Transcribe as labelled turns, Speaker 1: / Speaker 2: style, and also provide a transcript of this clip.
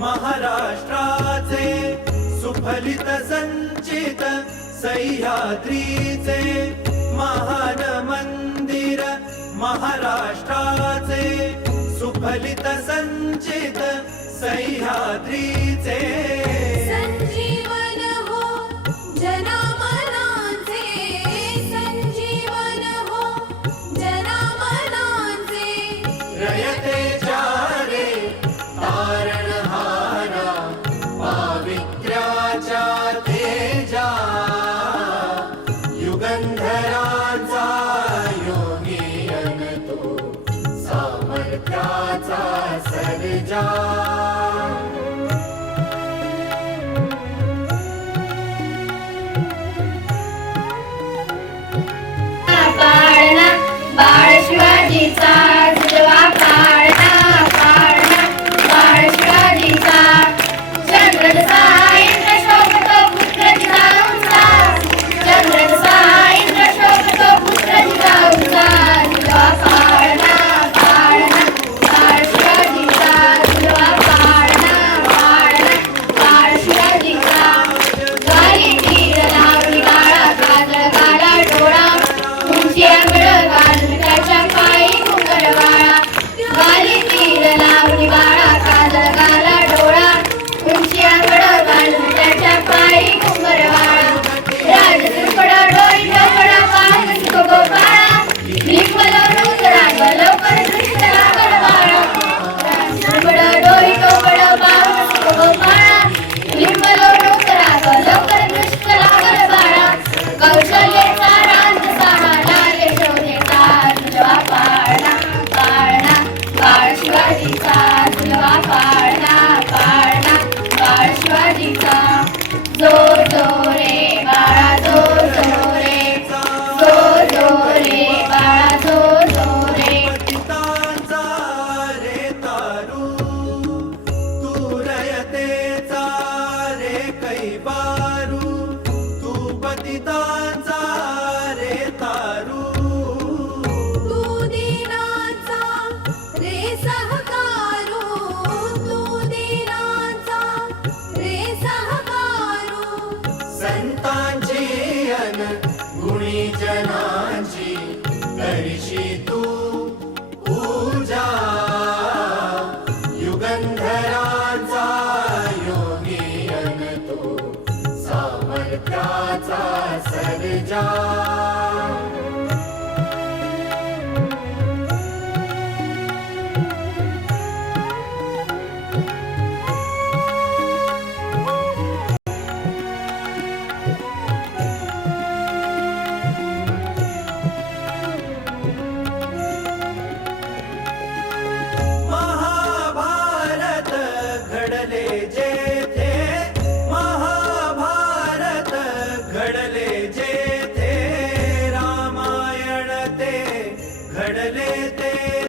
Speaker 1: महाराष्ट्राचे सुफलित संचित सह्याद्रीचे महान मंदिर महाराष्ट्राचे सुफलित संचित सह्याद्रीचे.
Speaker 2: संजीवन हो जनामनाचे. संजीवन हो जनामनाचे.
Speaker 3: रयते बाळ शिवाजीचा
Speaker 1: बारू तू पतितांचा रे तारू.
Speaker 2: तू दीनांचा रे सहकारू तू
Speaker 1: गुणी जना